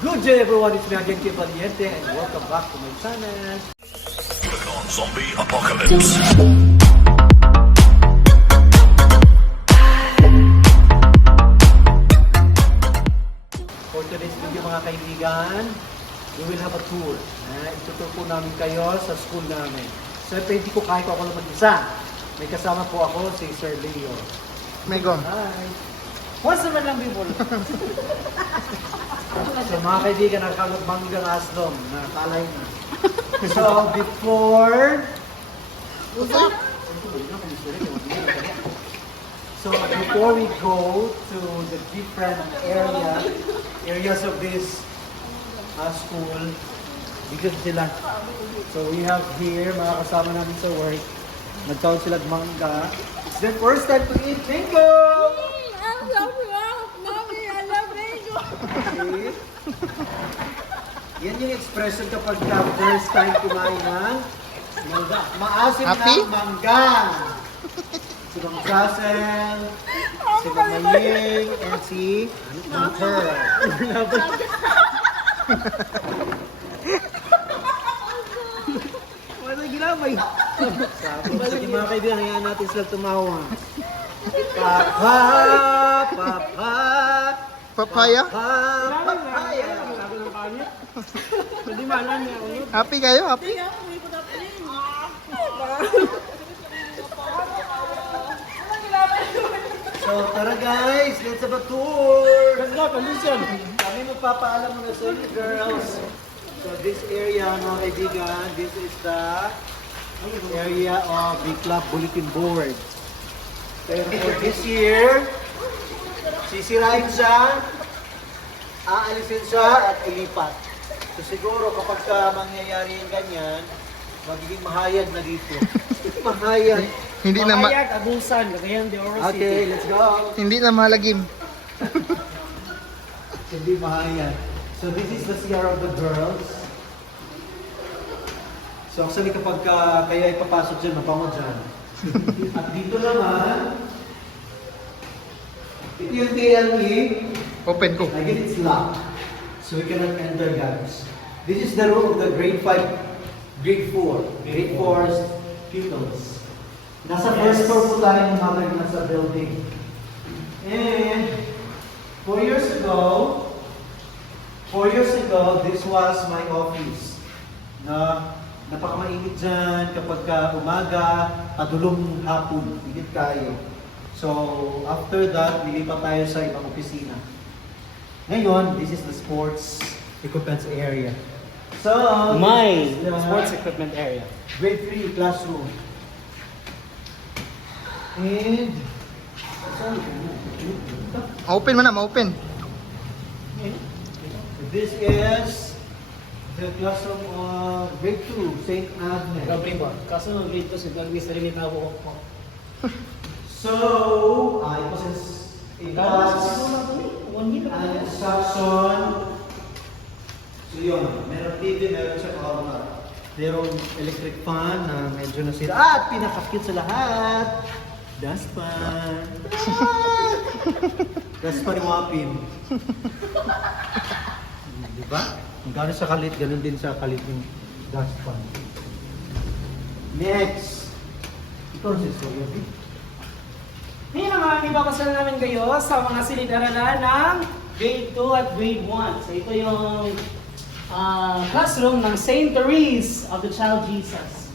Good day everyone, it's me again, Vallente, and welcome back to my channel. Zombie Apocalypse. For today's video mga kaibigan, we will have a tour. Itutur po namin kayo sa school namin. Siyempre hindi ko kaya ko ako lang mag-isa. May kasama po ako si Sir Leo. Megong. Hi! Once naman lang people. So mga kaibigan, nakakabanggang aslom na kalay na. So before... What's up? So before we go to the different areas of this school, dito sila. So we have here, mga kasama namin sa work, nagtaon sila mangga. It's their first time to eat mango! Mommy, I love mango. Okay. Yan yung expression kapag first time kumain ng mangga. Maasim Happy? na mangga! Si Ma'am Jassel, si Ma'am Maying, and si Ma'am Pearl. Wala ginamay. Sabi ko, sige mga kaibigan, hayaan natin sila tumawa. Papa, papa, Papaya? papaya. Hindi malam niya ako. Happy kayo? Happy? So tara guys, let's have a tour. Ganda, condition. Kami magpapaalam muna sa inyo girls. So this area mga kaibigan, this is the area of the club bulletin board. Pero for this year, sisirain siya, aalisin siya at ilipat. So siguro kapag mangyayari yung ganyan, magiging mahayag na dito. Mahayag. Hindi na Mahayag, abusan, kaya hindi oras Okay, let's go. hindi na malagim. Hindi mahayag. So this is the CR of the girls. So actually kapag kayo ay papasok dyan, mapango dyan. At dito naman, ito yung TLE. Open ko. I guess it's locked. So we cannot enter guys. This is the room of the grade 5, grade 4. Grade 4's pupils. Nasa first floor po tayo ng mother nasa building. And 4 years ago, this was my office. Na napakamainit dyan kapag umaga, padulong hapon, higit kayo. So, after that, nilipat tayo sa ibang opisina. Ngayon, this is the sports equipment area. So, My this is the sports equipment area. grade 3 classroom. And, Open mo na, ma-open. this is the classroom of grade 2, St. Agnes. Gabriel ba? Kaso nung grade 2, si Galvis na rin na ako. So, it was an instruction. So yun, meron TV, meron siya merong electric fan na medyo nasira. At pinaka-cute sa lahat, dustpan. Dustpan yung wapin. Diba? Kung gano'n siya kalit, gano'n din siya kalit yung dustpan. Next. Ito si Soyabit. Ngayon naman, ibabasal namin kayo sa mga silid-aralan ng grade 2 at grade 1. So ito yung classroom ng St. Therese of the Child Jesus.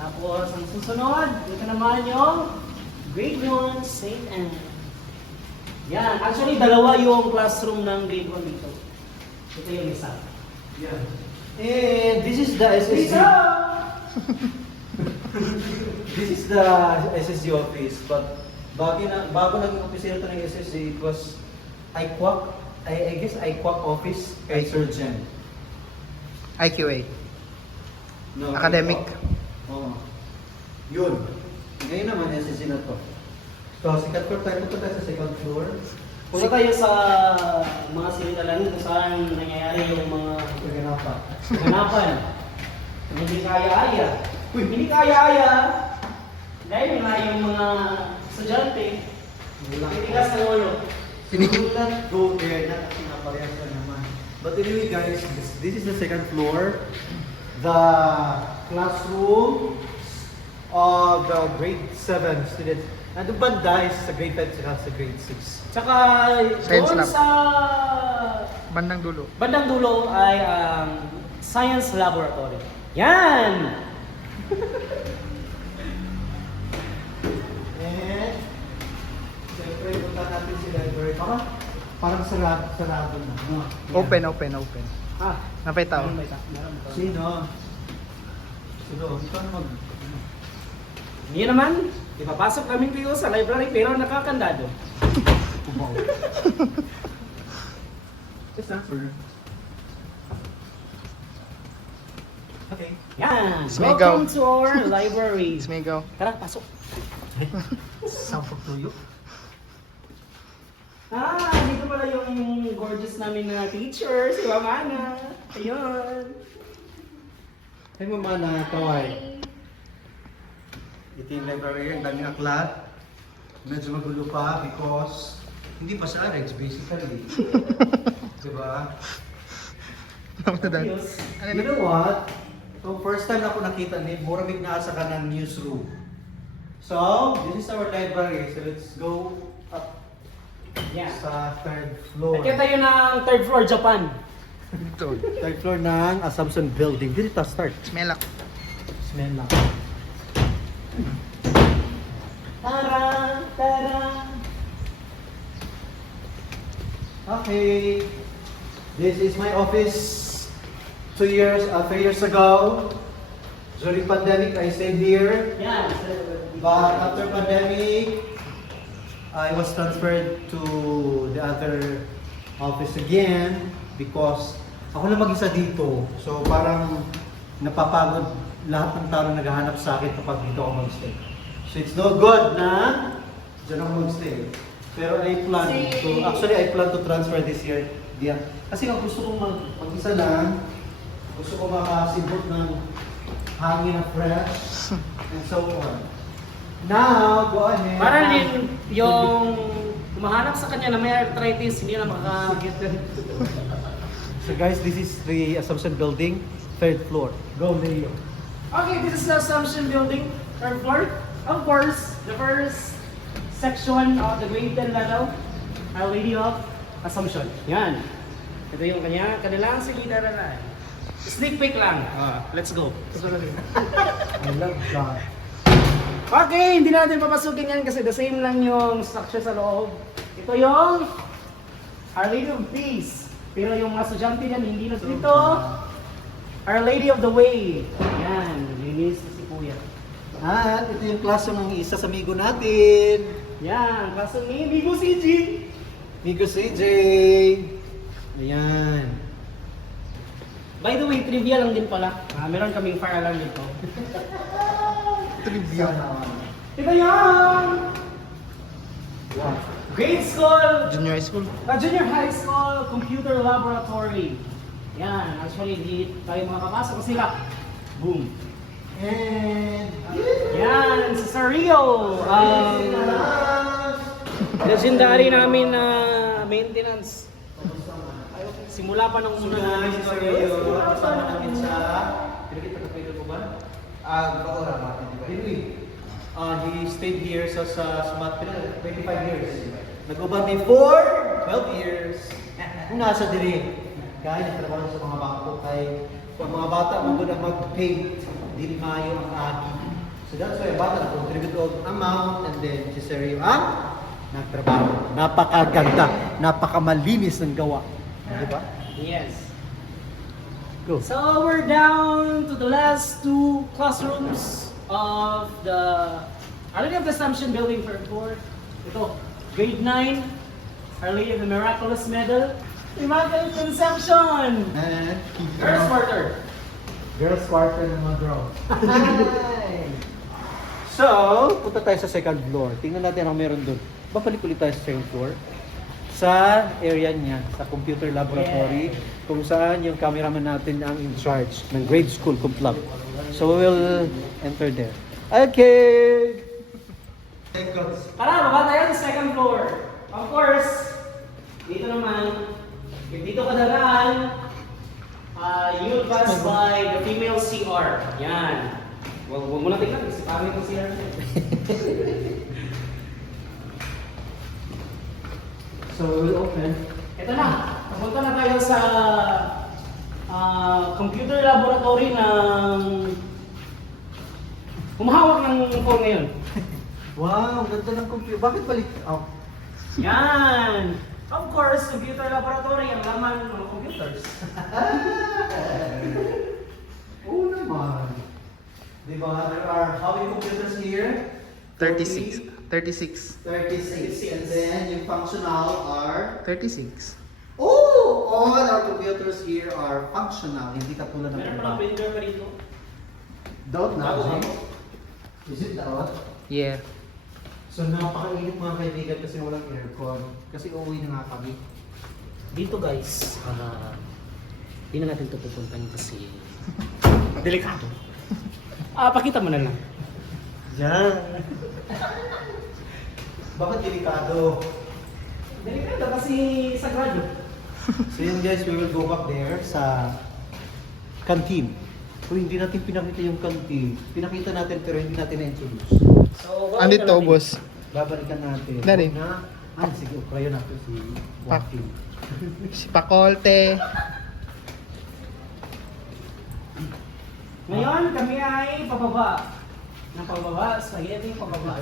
Tapos ang susunod, ito naman yung grade 1, St. Anne. Yan, actually dalawa yung classroom ng grade 1 dito. Ito yung isa. Yeah. And this is the SSG. This is the SSG office, but bago naging opisina ito ng SSG, it was I guess IQUAC office kay Sir Jen. IQA. No, Academic. Oo. Yun. Ngayon naman SSG na to. So, second floor tayo. Punta tayo sa second floor. Punta tayo sa mga silid-aralan kung saan nangyayari yung mga ganapan. Hindi kaya-aya. Hindi kaya-aya. Dahil nga yung mga estudyante, titigas ng ulo. Do not go there, not kasi naparehas ka ng But anyway guys, this is the second floor. The classroom of the grade 7 students. Nandun banda is sa grade 5 saka sa grade 6. Tsaka Science doon lab. sa Bandang dulo. bandang dulo ay ang science laboratory. Yan! And, siyempre, punta natin si library. Parang sarado na. No? Open. Ah, Napay tao. meron ba ito? Meron ba ito? Sino? Ikaw na mag... Hindi naman, ipapasok namin kayo sa library pero nakakandado. Kumaw. Yes, sir. Okay. Yan! Smigaw. Welcome to our library. Smigaw. Tara, pasok. Sampok tuyo. Dito pala yung gorgeous namin na teacher, si Mama Ana. Ayun. Hey, Mama na, kaway. Ito yung library, ang daming aklat. Medyo magulo pa because hindi pa sa RX basically. Diba? Ayos. You know what? So first time na ako nakita ni Moramig na sa kanang newsroom. So, this is our library. So let's go up Yan. sa third floor. Nakita yun ng third floor Japan. Dito. Third floor ng Assumption Building. Dito ta start. Smelak. Smell lang. Tara, tara. Okay. This is my office. 3 years ago. During pandemic, I stayed here. Yan. But after pandemic, I was transferred to the other office again because ako lang mag-isa dito. So parang napapagod lahat ng tao na naghahanap sa akin kapag dito ako mag-stay. So it's no good na dyan ako mag-stay. Pero I plan. So actually I plan to transfer this year diyan. Kasi ang gusto kong mag-isa lang, gusto ko makasibot ng hangin na fresh and so on. Now, go ahead. Para din yung kumahanap sa kanya na may arthritis, hindi na makakagit. So guys, this is the Assumption Building, third floor. Go, Leo. Okay, this is the Assumption Building, third floor. Of course, the first section of the grade 10 level, Our Lady of Assumption. Yan. Ito yung kanilang silid-aralan. Sneak peek lang. Let's go. I love God. Okay, hindi natin papasukin yan kasi the same lang yung structure sa loob. Ito yung Our Lady of Peace. Pero yung mga estudyante yan, hindi na dito. Our Lady of the Way. Yan, linis na si Kuya. At ito yung klase ng isa sa amigo natin. Yan, kaso ni Bigo CG. Amigo CJ. Ayan. By the way, trivia lang din pala. Meron kaming fire alarm dito. Trivia. Ito yan! Grade school! Junior high school. Junior high school computer laboratory. Yan, actually hindi tayo makakapasok kasi sila. Boom. And Yan, si Sir Rio. Legendary namin na maintenance. Simula pa nung so una guys, namin si Sir Rio, kasama namin sa... Pinakita ka pwede ko ba? Baora natin, di ba? Anyway, he stayed here sa SMAT 25 years. Nag-uban before 12 years. Kung nasa diri, kaya nagtrabaho sa mga bangko kay kung mga bata magod ang mag-paint, dili maayo ang agi. So that's why bata nag-contribute og amount and then si Sir Rio ang nagtrabaho. Napakaganda, napakamalinis ng gawa. Di ba? Yes. Go. So we're down to the last two classrooms of the Our Lady of the Assumption building third floor. Ito, grade 9, Our Lady of the Miraculous Medal, Immaculate Conception, And Girls Quarter. Girls quarter ng mga girls. So, punta tayo sa second floor. Tingnan natin ang meron doon. Babalik ulit tayo sa second floor. Sa area niya, sa computer laboratory, kung saan yung cameraman natin ang in charge ng grade school club. So, we will enter there. Okay! Tara, baba tayo sa second floor. Of course, dito naman, if dito ka daraan, yan, you'll pass by the female CR. Yan. Huwag mo na tingnan, kasi pangit ko CR. So we'll open. Ito na, papunta na tayo sa computer laboratory ng humahawak ng phone ngayon. Wow, ganda ng computer. Bakit balik? Oh. Yan! Of course, computer laboratory ang laman ng mga computers. Oo naman. Diba? There are how many computers here? 36. 36. 36. And then yung functional are 36. oh, all our computers here are functional. Hindi katulad ng Meron pa iba. ng printer pa dito. Doubt na, Bago. James? Is it doubt? Yeah. So napakainit mga kaibigan kasi walang aircon. Kasi uuwi na nga kami. Dito guys, di na natin ito pupuntahan kasi delikado. Pakita mo na lang. Yan. Bakit delikado? Delikado kasi sagrado. So yun guys, we will go back there sa canteen. Kung hindi natin pinakita yung canteen, pinakita natin pero hindi natin na-introduce. So, Andito, boss. Babalikan natin. Dari. Na, sige, ukrayo natin si Joaquin. Si Pakolte. Ngayon, kami ay pababa. Ng pababa, spaghetti, pababa.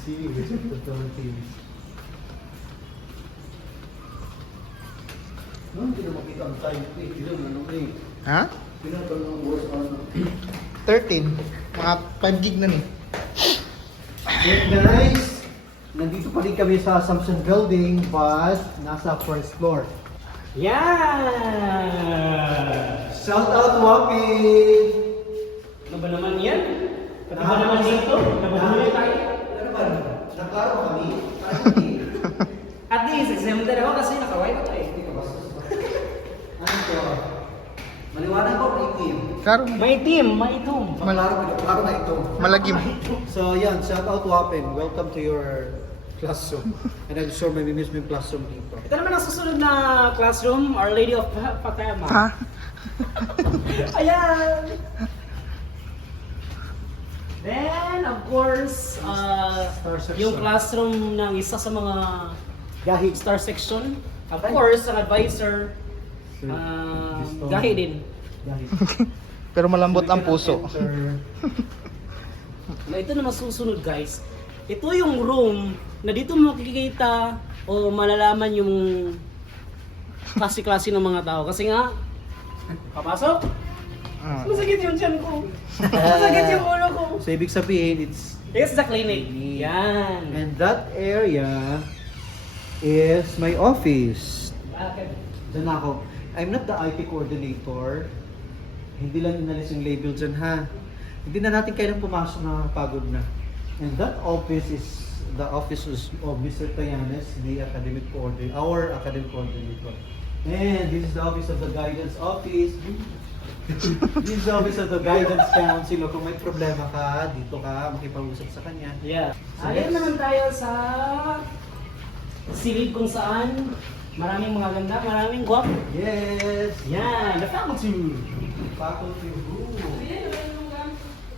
See, totoo things. No, hindi na makita ang time. Hindi na ano eh. Ha? Pinatol ng voice on. 13. Mga 5 gig na ni. Hey guys, nandito pa rin kami sa Assumption Building but nasa first floor. Yan! Shout out Wapi! Ano ba naman yan? Ano ba naman dito? Nababuloy tayo. Ano ba? Naklaro ba kami? Hindi. At least, exempted ako kasi naka-white ako eh. Hindi ka ba? Ano to? Maliwanag ko may team. Klaro. May team, may itom. Klaro na ito. Malagim. So yan, shout out Wapin. Welcome to your classroom. And I'm sure may miss mo yung classroom dito. Ito naman ang susunod na classroom, Our Lady of Fatima. Ha? Ayan! Then, of course, Star section. yung classroom ng isa sa mga Gahi. star section. Of course, ang advisor, gahi din. Gahi. Pero malambot ang puso. Na ito na masusunod guys. Ito yung room na dito makikita o malalaman yung klase-klase ng mga tao. Kasi nga, papasok, Ah. masakit yung tiyan ko. Masakit yung ulo ko. So ibig sabihin, it's It's the clinic. Yan. and that area is my office. Bakit? Diyan ako. I'm not the IT coordinator. Hindi lang inalis yung label dyan ha. Hindi na natin kailang pumasok na pagod na. And that office is the office of Mr. Tayanes, the academic coordinator, our academic coordinator. And this is the office of the guidance office. This is the office of the guidance council. Kung may problema ka, dito ka, makipag-usap sa kanya. Yeah. So, Ayan yes. naman tayo sa silid kung saan maraming mga ganda, maraming gwapo. Yes! Yan, the faculty. Faculty room.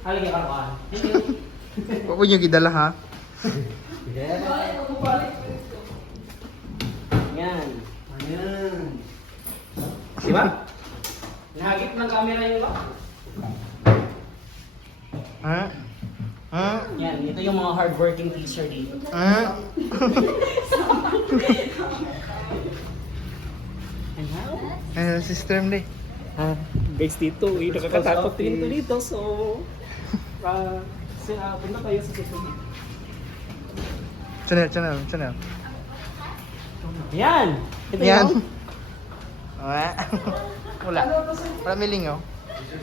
Halagyan ka ka. Huwag niyo gidala ha. Yes. Yan. Ayan. Di ba? Nahagip ng camera yung ba? Ha? Ha? Yan, ito yung mga hardworking teacher dito. Ha? And how? System day. Guys, dito, nakakatakot Office. din ito dito. So, punta tayo sa system. Channel. Yan! Ito Yan. yung... Wala. Wala may lingaw.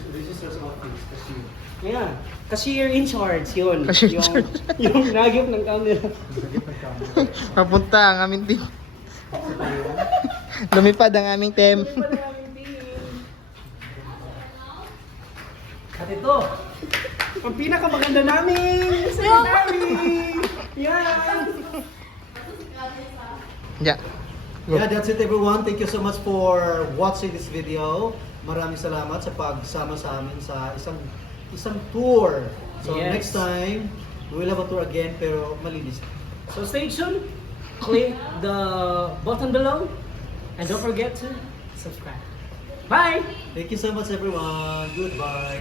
This is your office, kasi Yan. Cashier in charge, yun. Cashier in yung, charge. yung nagip ng camera. Papunta ang aming team. Lumipad ang aming team. At ito, ang pinakamaganda naming secretary! Yan! Ya. Yeah, that's it everyone. Thank you so much for watching this video. Maraming salamat sa pagsama sa amin sa isang tour. So Yes. next time, we will have a tour again pero malinis. So stay tuned, click the button below, and don't forget to subscribe. Bye! Thank you so much everyone. Goodbye.